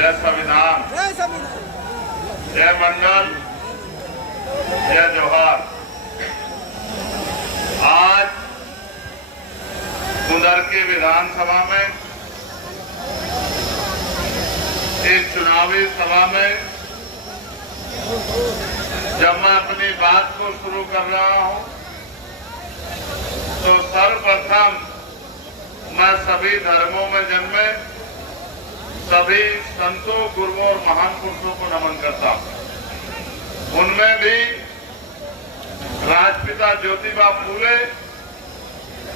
जय संविधान, जय मंडल, जय जोहार। आज कुंदर की विधानसभा में इस चुनावी सभा में जब मैं अपनी बात को शुरू कर रहा हूं तो सर्वप्रथम मैं सभी धर्मों में जन्मे सभी संतों, गुरुओं और महान पुरुषों को नमन करता हूं। उनमें भी राष्ट्रपिता ज्योतिबा फूले,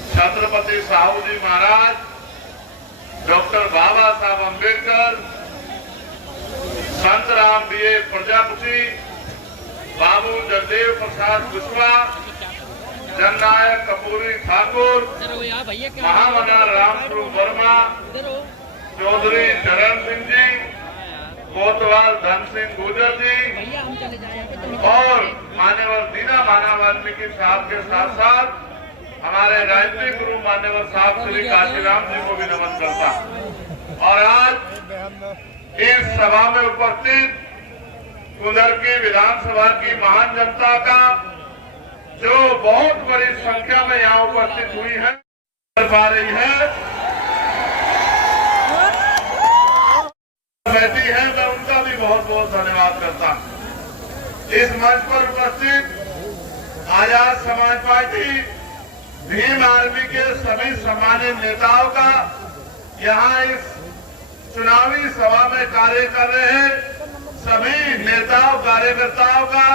छत्रपति साहू जी महाराज, डॉक्टर बाबा साहब अम्बेडकर, संत राम बीए प्रजापति, बाबू जगदेव प्रसाद कुशवाहा, जननायक कपूरी ठाकुर, महामना रामस्वरूप वर्मा, चौधरी चरण सिंह जी, कोतवाल धन सिंह गुर्जर जी और मान्यवर दीना माना वाल्मीकि साहब के साथ साथ हमारे राजनीतिक गुरु मान्यवर साहब श्री काशीराम जी को भी नमन करता। और आज इस सभा में उपस्थित कुंदर की विधानसभा की महान जनता का जो बहुत बड़ी संख्या में यहाँ उपस्थित हुई है, पा रही है, बैठी है, मैं उनका भी बहुत बहुत धन्यवाद करता हूँ। इस मंच पर उपस्थित आजाद समाज पार्टी, भीम आर्मी के सभी सम्मानित नेताओं का, यहाँ इस चुनावी सभा में कार्य कर रहे सभी नेताओं कार्यकर्ताओं का,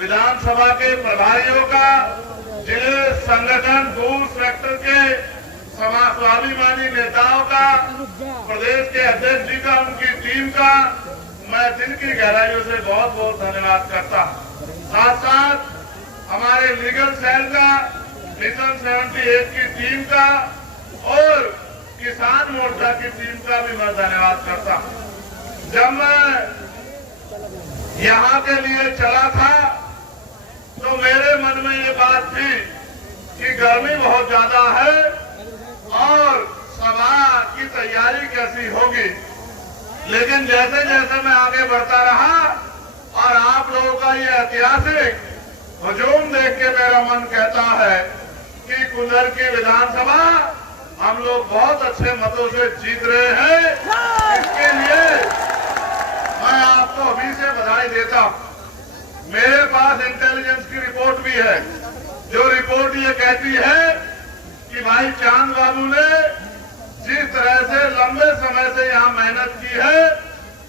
विधानसभा के प्रभारियों का, जिले संगठन बूथ सेक्टर के स्वाभिमानी नेताओं का, प्रदेश के अध्यक्ष जी का, उनकी टीम का मैं दिल की गहराइयों से बहुत बहुत धन्यवाद करता हूँ। साथ साथ हमारे लीगल सेल का, मिशन 78 की टीम का और किसान मोर्चा की टीम का भी मैं धन्यवाद करता हूँ। जब मैं यहाँ के लिए चला था तो मेरे मन में ये बात थी कि गर्मी बहुत ज्यादा है और सभा की तैयारी कैसी होगी, लेकिन जैसे जैसे मैं आगे बढ़ता रहा और आप लोगों का ये ऐतिहासिक हुजूम देख के मेरा मन कहता है कि कुंदर की विधानसभा हम लोग बहुत अच्छे मतों से जीत रहे हैं। इसके लिए मैं आपको अभी से बधाई देता हूं। मेरे पास इंटेलिजेंस की रिपोर्ट भी है, जो रिपोर्ट ये कहती है कि भाई चांद बाबू ने जिस तरह से लंबे समय से यहाँ मेहनत की है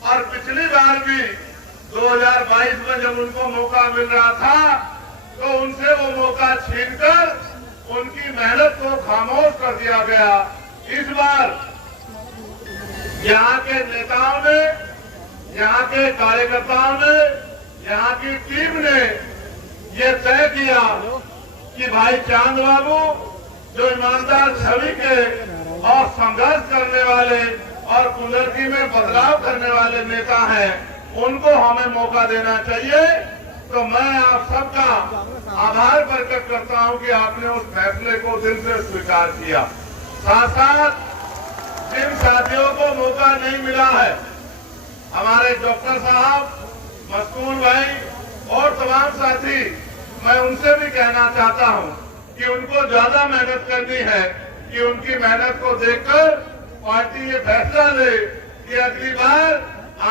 और पिछली बार भी 2022 में जब उनको मौका मिल रहा था तो उनसे वो मौका छीनकर उनकी मेहनत को खामोश कर दिया गया। इस बार यहाँ के नेताओं ने, यहाँ के कार्यकर्ताओं ने, यहाँ की टीम ने ये तय किया कि भाई चांद बाबू जो ईमानदार छवि के और संघर्ष करने वाले और कुंदरकी में बदलाव करने वाले नेता हैं, उनको हमें मौका देना चाहिए। तो मैं आप सबका आभार प्रकट करता हूं कि आपने उस फैसले को दिल से स्वीकार किया। साथ साथ जिन साथियों को मौका नहीं मिला है, हमारे डॉक्टर साहब, मस्कून भाई और तमाम साथी, मैं उनसे भी कहना चाहता हूं कि उनको ज्यादा मेहनत करनी है कि उनकी मेहनत को देखकर पार्टी ये फैसला ले कि अगली बार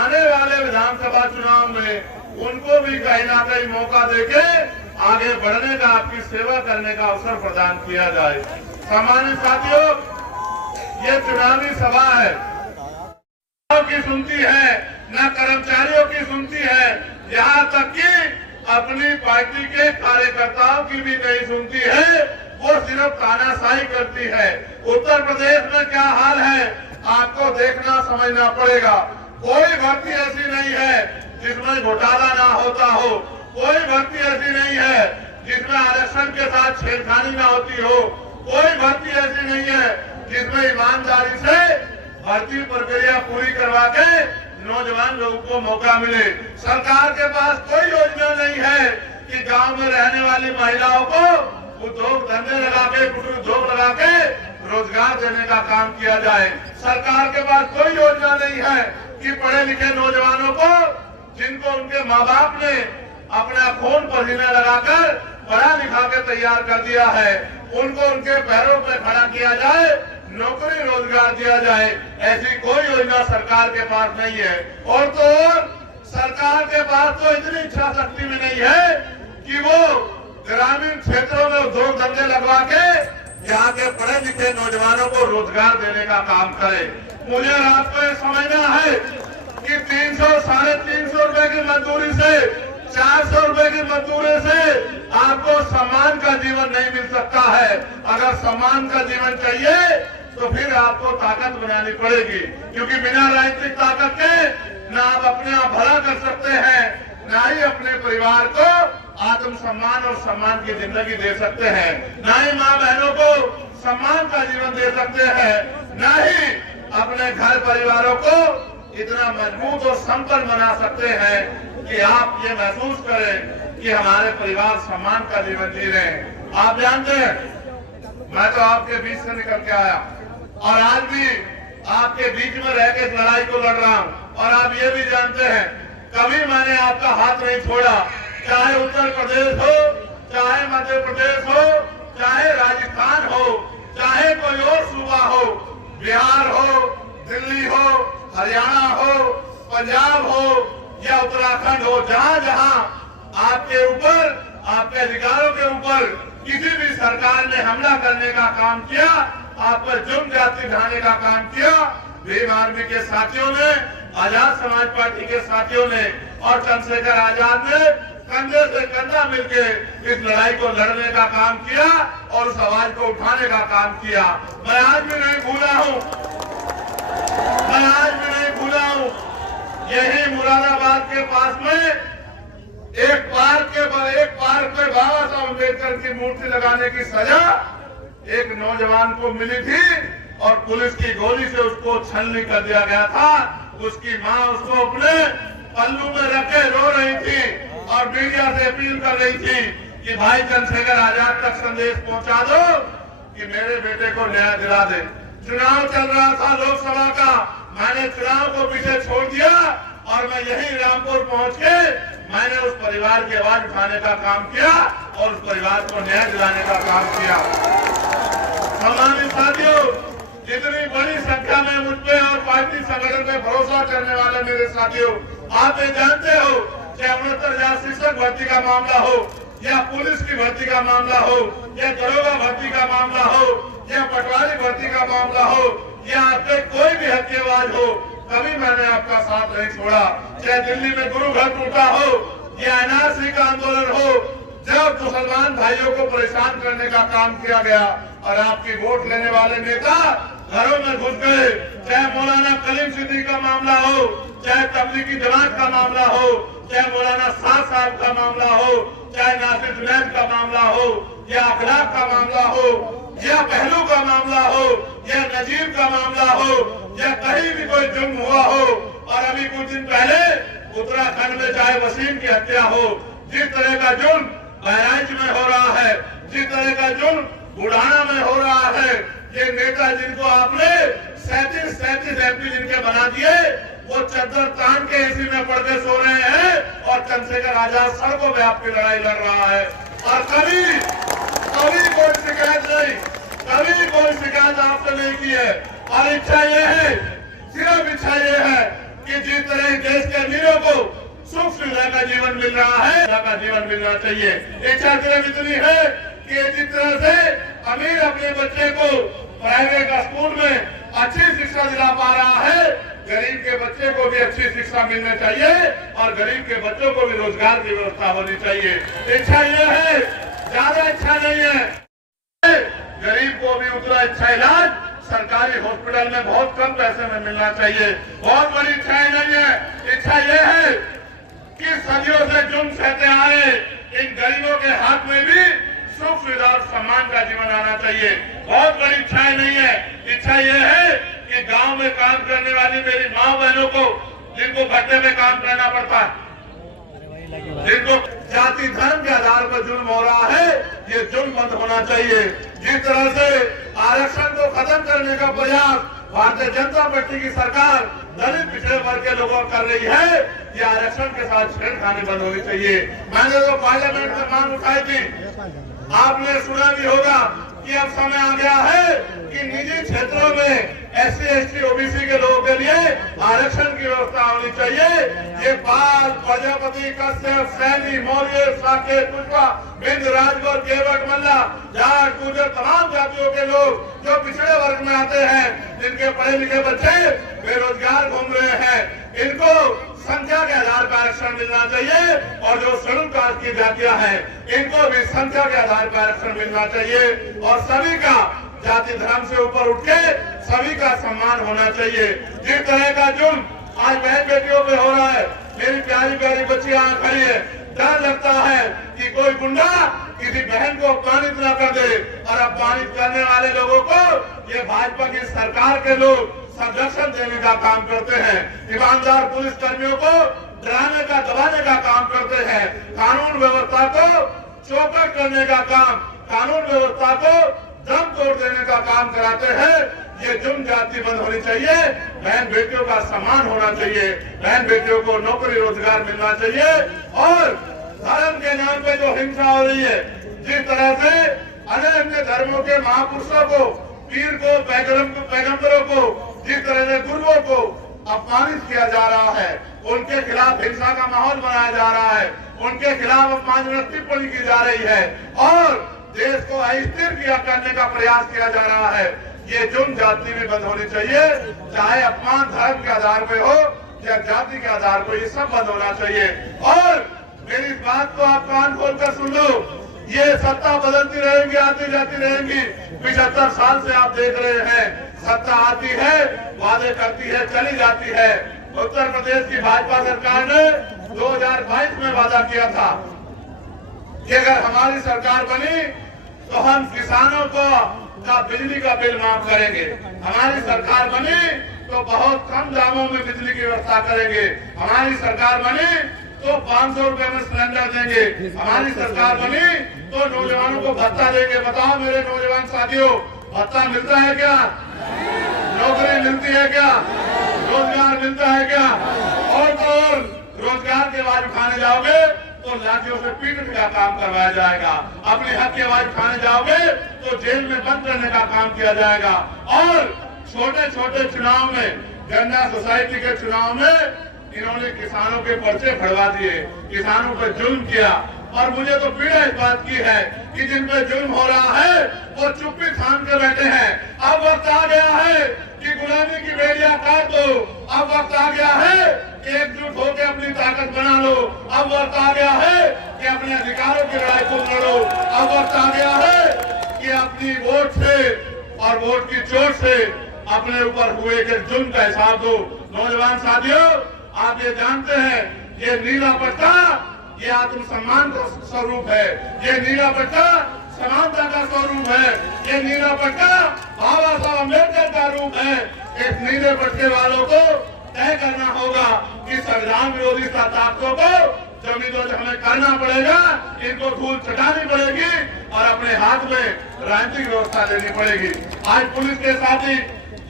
आने वाले विधानसभा चुनाव में उनको भी कहीं ना कहीं मौका देके आगे बढ़ने का, आपकी सेवा करने का अवसर प्रदान किया जाए। सम्मानित साथियों, ये चुनावी सभा है, की सुनती है, न कर्मचारियों की सुनती है, यहाँ तक कि अपनी पार्टी के कार्यकर्ताओं की भी नहीं सुनती है, वो सिर्फ तानाशाही करती है। उत्तर प्रदेश में क्या हाल है आपको देखना समझना पड़ेगा। कोई भर्ती ऐसी नहीं है जिसमें घोटाला ना होता हो, कोई भर्ती ऐसी नहीं है जिसमें आरक्षण के साथ छेड़खानी ना होती हो, कोई भर्ती ऐसी नहीं है जिसमें ईमानदारी से भर्ती प्रक्रिया पूरी करवा के नौजवान लोगों को मौका मिले। सरकार के पास कोई योजना नहीं है कि गांव में रहने वाली महिलाओं को उद्योग धंधे लगा के, कुटीर उद्योग लगा के रोजगार देने का काम किया जाए। सरकार के पास कोई योजना नहीं है कि पढ़े लिखे नौजवानों को, जिनको उनके माँ बाप ने अपना खून पसीना लगाकर पढ़ा लिखा के तैयार कर दिया है, उनको उनके पैरों पे खड़ा किया जाए, नौकरी रोजगार दिया जाए। ऐसी कोई योजना सरकार के पास नहीं है। और तो और सरकार के पास तो इतनी इच्छा शक्ति भी नहीं है कि वो ग्रामीण क्षेत्रों में उद्योग धंधे लगवा के यहाँ के पढ़े लिखे नौजवानों को रोजगार देने का काम करे। मुझे आपको ये समझना है कि 300 साढ़े 300 रुपए की मजदूरी से, 400 रुपए की मजदूरी से आपको सम्मान का जीवन नहीं मिल सकता है। अगर सम्मान का जीवन चाहिए तो फिर आपको ताकत बनानी पड़ेगी, क्योंकि बिना राजनीतिक ताकत के ना आप अपने आप भला कर सकते हैं, ना ही अपने परिवार को आत्मसम्मान और सम्मान की जिंदगी दे सकते हैं, ना ही माँ बहनों को सम्मान का जीवन दे सकते हैं, ना ही अपने घर परिवारों को इतना मजबूत और संपन्न बना सकते हैं कि आप ये महसूस करें कि हमारे परिवार सम्मान का जीवन जी रहे हैं। आप जानते हैं, मैं तो आपके बीच से निकल के आया और आज भी आपके बीच में रह के इस लड़ाई को लड़ रहा हूं। और आप ये भी जानते हैं, कभी मैंने आपका हाथ नहीं छोड़ा, चाहे उत्तर प्रदेश हो, चाहे मध्य प्रदेश हो, चाहे राजस्थान हो, चाहे कोई और सूबा हो, बिहार हो, दिल्ली हो, हरियाणा हो, पंजाब हो या उत्तराखंड हो, जहां जहां आपके ऊपर, आपके अधिकारों के ऊपर किसी भी सरकार ने हमला करने का काम किया, आप पर जुर्म जाति ढाने का काम किया, भीम आर्मी के साथियों ने, आजाद समाज पार्टी के साथियों ने और चंद्रशेखर आजाद ने कंधे से कंधा मिलके इस लड़ाई को लड़ने का काम किया और उस आवाज को उठाने का काम किया। मैं आज भी नहीं भूला हूं, मैं आज भी नहीं भूला हूं। यही मुरादाबाद के पास में एक पार्क पे बाबा साहब अम्बेडकर की मूर्ति लगाने की सजा एक नौजवान को मिली थी और पुलिस की गोली से उसको छलनी कर दिया गया था। उसकी माँ उसको अपने पल्लू में रखे रो रही थी और मीडिया से अपील कर रही थी कि भाई चंद्रशेखर आजाद तक संदेश पहुंचा दो कि मेरे बेटे को न्याय दिला दे। चुनाव चल रहा था लोकसभा का, मैंने चुनाव को पीछे छोड़ दिया और मैं यही रामपुर पहुंच के मैंने उस परिवार की आवाज उठाने का काम किया और उस परिवार को न्याय दिलाने का काम किया। सम्मानित साथियों, इतनी बड़ी संख्या में मुझ पे और पार्टी संगठन में भरोसा करने वाले मेरे साथियों, आप ये जानते हो, चाहे 69,000 शिक्षक भर्ती का मामला हो या पुलिस की भर्ती का मामला हो या दरोगा भर्ती का मामला हो या पटवारी भर्ती का मामला हो या आपके कोई भी हत्यावाज हो, कभी मैंने आपका साथ नहीं छोड़ा। चाहे दिल्ली में गुरु घर टूटा हो या एनआरसी का आंदोलन हो, जब मुसलमान भाइयों को परेशान करने का काम किया गया और आपकी वोट लेने वाले नेता घरों में घुस गए, चाहे मौलाना कलीम सिद्दीकी का मामला हो, चाहे तबलीगी जमात का मामला हो, चाहे मौलाना साद साहब का मामला हो, चाहे नासिर जुनैद का मामला हो या अखलाक का मामला हो या पहलू का मामला हो या नजीब का मामला हो या कहीं भी कोई जुर्म हुआ हो। और अभी कुछ दिन पहले उत्तराखंड में चाहे वसीम की हत्या हो, जिस तरह का जुर्म बहराइच में हो रहा है, जिस तरह का जुर्म बुढ़ाना में हो रहा है, ये नेता जिनको आपने 37 एमपी जिनके बना दिए, वो चद्दर तान के एसी में पड़ के सो रहे हैं और चंद्रशेखर आजाद सड़कों पे आपकी लड़ाई लड़ रहा है। और कभी कोई शिकायत नहीं, कभी कोई शिकायत आपने नहीं की है। और इच्छा ये है, सिर्फ इच्छा ये है कि जिस तरह देश के अमीरों को सुख सुविधा का जीवन मिल रहा है, का जीवन मिलना चाहिए। इच्छा सिर्फ इतनी है कि जिस तरह से अमीर अपने बच्चे को प्राइवेट स्कूल में अच्छी शिक्षा दिला पा रहा है, गरीब के बच्चे को भी अच्छी शिक्षा मिलनी चाहिए और गरीब के बच्चों को भी रोजगार की व्यवस्था होनी चाहिए। इच्छा यह है, ज्यादा इच्छा नहीं है। गरीब को भी उतना अच्छा इलाज सरकारी हॉस्पिटल में बहुत कम पैसे में मिलना चाहिए। बहुत बड़ी इच्छा नहीं है। इच्छा यह है कि सदियों से जुर्म सहते आए इन गरीबों के हाथ में भी सुख सुविधा और सम्मान का जीवन आना चाहिए। बहुत बड़ी इच्छाएं नहीं है। इच्छा यह है कि गांव में काम करने वाली मेरी माँ बहनों को, जिनको भट्टे में काम करना पड़ता है, जिनको जाति धर्म के आधार पर जुर्म हो रहा है, ये जुर्म बंद होना चाहिए। जिस तरह से आरक्षण को खत्म करने का प्रयास भारतीय जनता पार्टी की सरकार दलित पिछड़े वर्ग के लोगों कर रही है। ये आरक्षण के साथ छेड़खानी बंद होनी चाहिए। मैंने तो पार्लियामेंट में मांग उठाई थी, आपने सुना भी होगा कि अब समय आ गया है कि निजी क्षेत्रों में SC ST OBC के लोगों के लिए आरक्षण की व्यवस्था होनी चाहिए। ये पाल, प्रजापति, कश्यप, सैनी, मौर्य, साकेत, पुष्पा, बिंद, राजगौर, केवट, मल्ला, जाट, गुर्जर, तमाम जातियों के लोग जो पिछड़े वर्ग में आते हैं, जिनके पढ़े लिखे बच्चे बेरोजगार घूम रहे हैं, इनको संख्या के आधार पर आरक्षण मिलना चाहिए। और जो शेड्यूल कास्ट की जातियां हैं, इनको भी संख्या के आधार पर आरक्षण मिलना चाहिए। और सभी का जाति धर्म से ऊपर उठ के सभी का सम्मान होना चाहिए। जिस तरह का जुल्म आज बहन बेटियों पे हो रहा है, मेरी प्यारी प्यारी बच्चियां खड़ी है, डर लगता है कि कोई गुंडा किसी बहन को अपमानित न कर दे। और अपमानित करने वाले लोगों को ये भाजपा की सरकार के लोग संरक्षण देने का काम करते हैं। ईमानदार पुलिस कर्मियों को डराने का, दबाने का काम करते हैं। कानून व्यवस्था को चौपट करने का काम, कानून व्यवस्था को दम तोड़ देने का काम कराते हैं। ये जुर्म जाति बंद होनी चाहिए। बहन बेटियों का सम्मान होना चाहिए। बहन बेटियों को नौकरी रोजगार मिलना चाहिए। और धर्म के नाम पे जो हिंसा हो रही है, जिस तरह से अन्य धर्मों के महापुरुषों को, पीर को, पैगंबरों को, जिस तरह से गुरुओं को अपमानित किया जा रहा है, उनके खिलाफ हिंसा का माहौल बनाया जा रहा है, उनके खिलाफ अपमानजनक टिप्पणी की जा रही है और देश को अस्थिर किया करने का प्रयास किया जा रहा है। ये जुर्म जाति में बंद होनी चाहिए, चाहे अपमान धर्म के आधार पे हो या जाति के आधार पर, ये सब बंद होना चाहिए। और मेरी बात को आप कान खोलकर सुन लो, ये सत्ता बदलती रहेंगी, आती जाती रहेंगी। 75 साल से आप देख रहे हैं, सत्ता आती है, वादे करती है, चली जाती है। उत्तर प्रदेश की भाजपा सरकार ने 2022 में वादा किया था कि अगर हमारी सरकार बनी तो हम किसानों का बिजली का बिल माफ करेंगे। हमारी सरकार बनी तो बहुत कम दामों में बिजली की व्यवस्था करेंगे। हमारी सरकार बनी तो 500 रुपए में सिलेंडर देंगे। हमारी सरकार बनी तो नौजवानों को भत्ता देंगे। बताओ मेरे नौजवान साथियों, भत्ता मिलता है क्या? नौकरी मिलती है क्या? रोजगार मिलता है क्या? और तो और रोजगार की आवाज उठाने जाओगे तो लाठियों से पीटने का काम करवाया जाएगा। अपने हक की आवाज उठाने जाओगे तो जेल में बंद करने का काम किया जाएगा। और छोटे छोटे चुनाव में, गन्ना सोसाइटी के चुनाव में इन्होंने किसानों के पर्चे फड़वा दिए, किसानों पर जुल्म किया। और मुझे तो पीड़ा इस बात की है कि जिन पे जुल्म हो रहा है वो चुप्पी थाम के बैठे हैं। अब वक्त आ गया है कि गुलामी की बेड़ियां काट दो। अब वक्त आ गया है कि एकजुट होकर अपनी ताकत बना लो। अब वक्त आ गया है कि अपने अधिकारों की लड़ाई को लड़ो। अब वक्त आ गया है कि अपनी वोट से और वोट की चोट से अपने ऊपर हुए के जुल्म का हिसाब दो। नौजवान साथियों, आप ये जानते हैं, ये नीला पट्टा ये आत्मसम्मान का स्वरूप है। ये नीला पट्टा समानता का स्वरूप है। ये नीला पट्टा बाबा साहब अम्बेडकर का रूप है। इस नीले पट्टे वालों को तय करना होगा कि संविधान विरोधी ताकतों को जमीन हमें करना पड़ेगा, इनको धूल चटानी पड़ेगी और अपने हाथ में राजनीतिक व्यवस्था लेनी पड़ेगी। आज पुलिस के साथी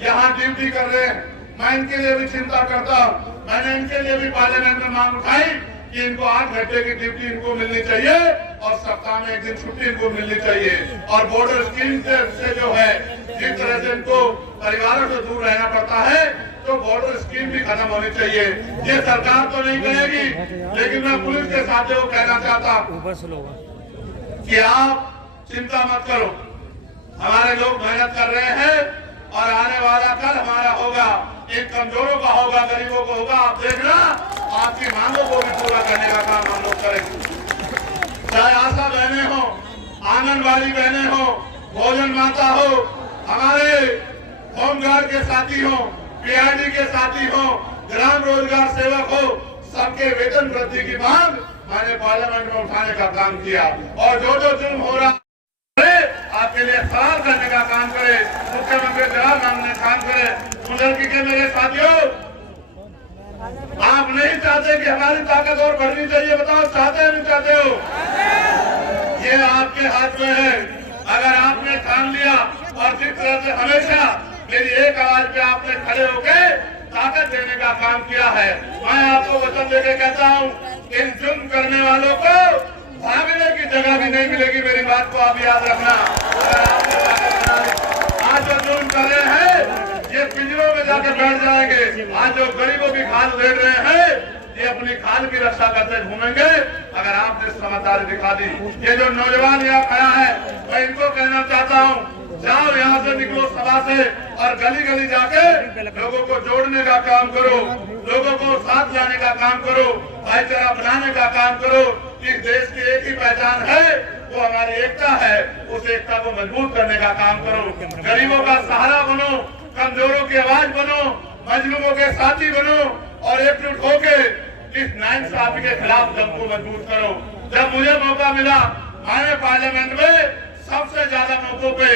यहाँ ड्यूटी कर रहे हैं, मैं इनके लिए भी चिंता करता हूँ। मैंने इनके लिए भी पार्लियामेंट में मांग उठाई कि इनको 8 घंटे की ड्यूटी इनको मिलनी चाहिए और सप्ताह में 1 दिन छुट्टी इनको मिलनी चाहिए। और बॉर्डर स्कीम से जो है, जिस तरह से इनको परिवारों से दूर रहना पड़ता है, तो बॉर्डर स्कीम भी खत्म होनी चाहिए। ये सरकार तो नहीं करेगी, लेकिन मैं पुलिस के साथियों को कहना चाहता हूँ कि आप चिंता मत करो। हमारे लोग मेहनत कर रहे हैं और आने वाला कल हमारा होगा। इन कमजोरों का होगा, गरीबों को होगा। आप देखना, आपकी मांगों को भी पूरा करने का काम हम लोग करेंगे। चाहे आशा बहनें हो, आंगनबाड़ी बहनें हो, भोजन माता हो, हमारे होमगार्ड के साथी हो, पीआईडी के साथी हो, ग्राम रोजगार सेवक हो, सबके वेतन वृद्धि की मांग मैंने पार्लियामेंट में उठाने का काम किया। और जो जो जुर्म हो रहा आपके लिए सवाल करने का काम करे, मुख्यमंत्री जवाब मांगने का काम करे। बुजुर्ग के मेरे साथियों, आप नहीं चाहते कि हमारी ताकत और बढ़नी चाहिए? बताओ, चाहते हैं नहीं चाहते हो? ये आपके हाथ में है। अगर आपने ठान लिया और जिस तरह से हमेशा मेरी एक आवाज पे आपने खड़े होकर ताकत देने का काम किया है, मैं आपको वचन देके कहता हूँ, इन जुल्म करने वालों को भागने की जगह भी नहीं मिलेगी। मेरी बात को आप याद रखना। आज जो जुल्म कर रहे हैं ये पिंजरों में जाकर बैठ जाएंगे। आज जो गरीबों की खाल उधेड़ रहे हैं ये अपनी खाल की रक्षा करते घूमेंगे। अगर आपने समझदारी दिखा दी, ये जो नौजवान यहाँ खड़ा है, मैं इनको कहना चाहता हूँ, जाओ यहाँ से, निकलो सभा से और गली गली जाके लोगों को जोड़ने का काम करो, लोगों को साथ लाने का काम करो, भाईचारा बनाने का काम करो। इस देश की एक ही पहचान है, वो हमारी एकता है। उस एकता को मजबूत करने का काम करो, गरीबों का सहारा बनो, कमजोरों की आवाज बनो, मजलूमों के साथी बनो और एकजुट होके इस नाइंसाफी के खिलाफ जंग को मजबूत करो। जब मुझे मौका मिला, मैंने पार्लियामेंट में सबसे ज्यादा मौकों पे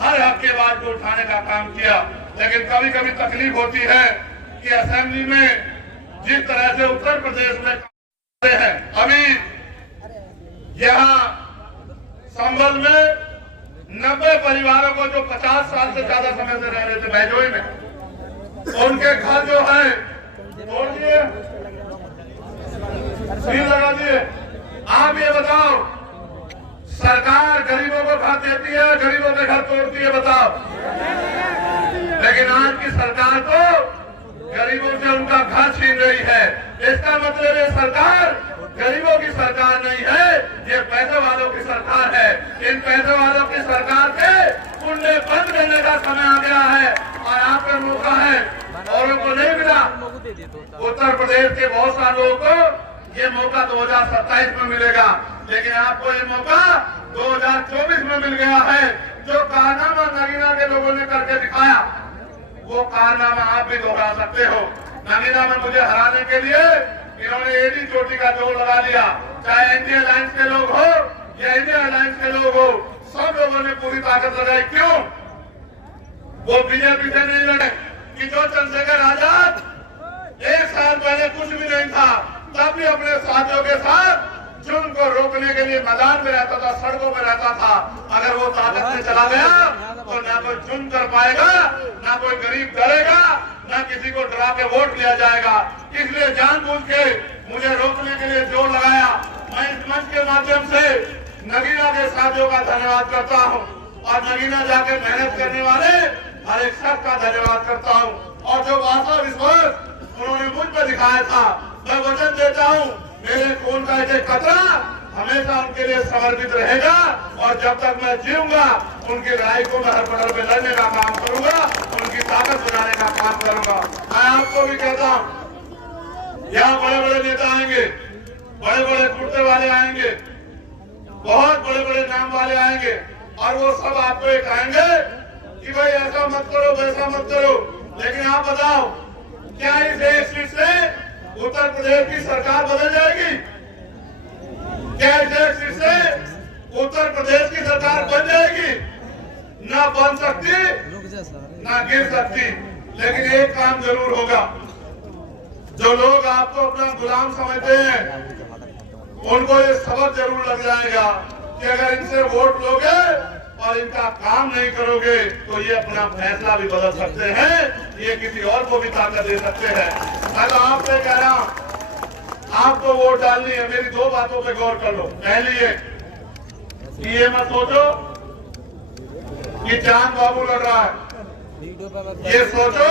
हर हक की आवाज को उठाने का काम किया, लेकिन कभी कभी तकलीफ होती है कि असेंबली में जिस तरह से उत्तर प्रदेश में करते हैं, अभी यहाँ संभल में 90 परिवारों को जो 50 साल से ज्यादा समय से रह रहे थे भैजोई में, उनके घर जो है तोड़ दिए, सील लगा दिए। आप ये बताओ, सरकार गरीबों को घर देती है, गरीबों के घर तोड़ती है, बताओ। लेकिन आज की सरकार तो गरीबों से उनका घर छीन रही है। इसका मतलब ये सरकार गरीबों की सरकार नहीं है, ये पैसे वालों की सरकार है। इन पैसे वालों की सरकार के कुंडे बंद करने का समय आ गया है और आपका मौका है, औरों को नहीं मिला। उत्तर प्रदेश के बहुत सारे लोगों को ये मौका 2027 में मिलेगा, लेकिन आपको ये मौका 2024 में मिल गया है। जो कारनामा नगीना के लोगों ने करके दिखाया, वो कारनामा आप भी दोहरा सकते हो। नगीना में मुझे हराने के लिए इन्होंने एडी चोटी का जोर लगा लिया, चाहे एनडीए अलायंस के लोग हो या इंडिया अलायंस के लोग हो, सब लोगों ने पूरी ताकत लगाई। क्यों? वो बीजेपी से नहीं लड़े कि जो चंद्रशेखर आजाद 1 साल पहले कुछ भी नहीं था, तब भी अपने साथियों के साथ जुल्म को रोकने के लिए मैदान में रहता था, सड़कों में रहता था। अगर वो ताकत में चला गया तो ना कोई जुल्म कर पाएगा, ना कोई गरीब डरेगा, ना किसी को डरा के वोट लिया जाएगा। इसलिए जानबूझ के मुझे रोकने के लिए जोर लगाया। मैं इस मंच के माध्यम से नगीना के साथियों का धन्यवाद करता हूँ और नगीना जाके मेहनत करने वाले हर एक शख्स का धन्यवाद करता हूँ। और जो आशा विश्वास उन्होंने मुझ पर दिखाया था, मैं वचन देता हूँ, मेरे खून का एक कतरा हमेशा उनके लिए समर्पित रहेगा और जब तक मैं जीऊंगा उनकी लड़ाई को मैं हर पड़ल पे लड़ने का काम करूंगा, उनकी ताकत बनाने का काम करूंगा। मैं आपको भी कहता हूँ, यहाँ बड़े बड़े नेता आएंगे, बड़े बड़े कुर्ते वाले आएंगे, बहुत बड़े बड़े नाम वाले आएंगे और वो सब आपको ये कहेंगे कि भाई ऐसा मत करो, वैसा मत करो। लेकिन आप बताओ, क्या इस एक सीट से उत्तर प्रदेश की सरकार बदल जाएगी? क्या इस एक सीट से उत्तर प्रदेश की सरकार बन जाएगी? ना बन सकती, ना गिर सकती। लेकिन एक काम जरूर होगा, जो लोग आपको अपना गुलाम समझते हैं उनको ये सबक जरूर लग जाएगा कि अगर इनसे वोट लोगे और इनका काम नहीं करोगे तो ये अपना फैसला भी बदल सकते हैं, ये किसी और को भी ताकत दे सकते हैं। मैं तो आपसे कह रहा हूं, आपको वोट डालनी है, मेरी 2 बातों पे गौर कर लो। पहली ये कि ये मत सोचो कि चांद बाबू लड़ रहा है, ये सोचो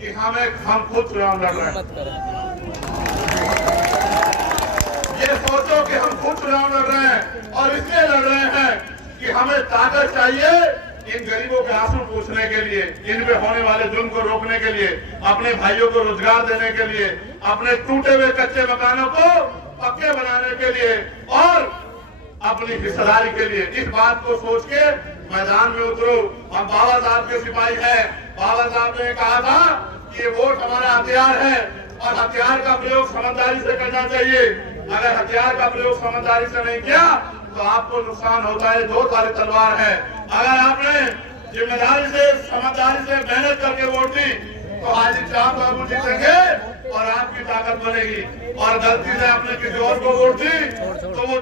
कि हम खुद चुनाव लड़ रहे हैं। ये सोचो कि हम खुद चुनाव लड़ रहे हैं और इसलिए लड़ रहे हैं कि हमें ताकत चाहिए इन गरीबों के आंसू पूछने के लिए, इन पे होने वाले जुल्म को रोकने के लिए, अपने भाइयों को रोजगार देने के लिए, अपने टूटे हुए कच्चे मकानों को पक्के बनाने के लिए और अपनी हिस्सेदारी के लिए। इस बात को सोच के मैदान में उतरो। हम बाबा साहब के सिपाही हैं। बाबा साहब ने कहा था कि ये वोट हमारा हथियार है और हथियार का प्रयोग समझदारी से करना चाहिए। अगर हथियार का प्रयोग समझदारी से नहीं किया तो आपको नुकसान होता है। 2 धारी तलवार है। अगर आपने जिम्मेदारी से, समझदारी से मेहनत करके वोट दी तो आज चांद बाबू जीतेंगे और आपकी ताकत बनेगी। और गलती से आपने किसी और को वोट दी तो वो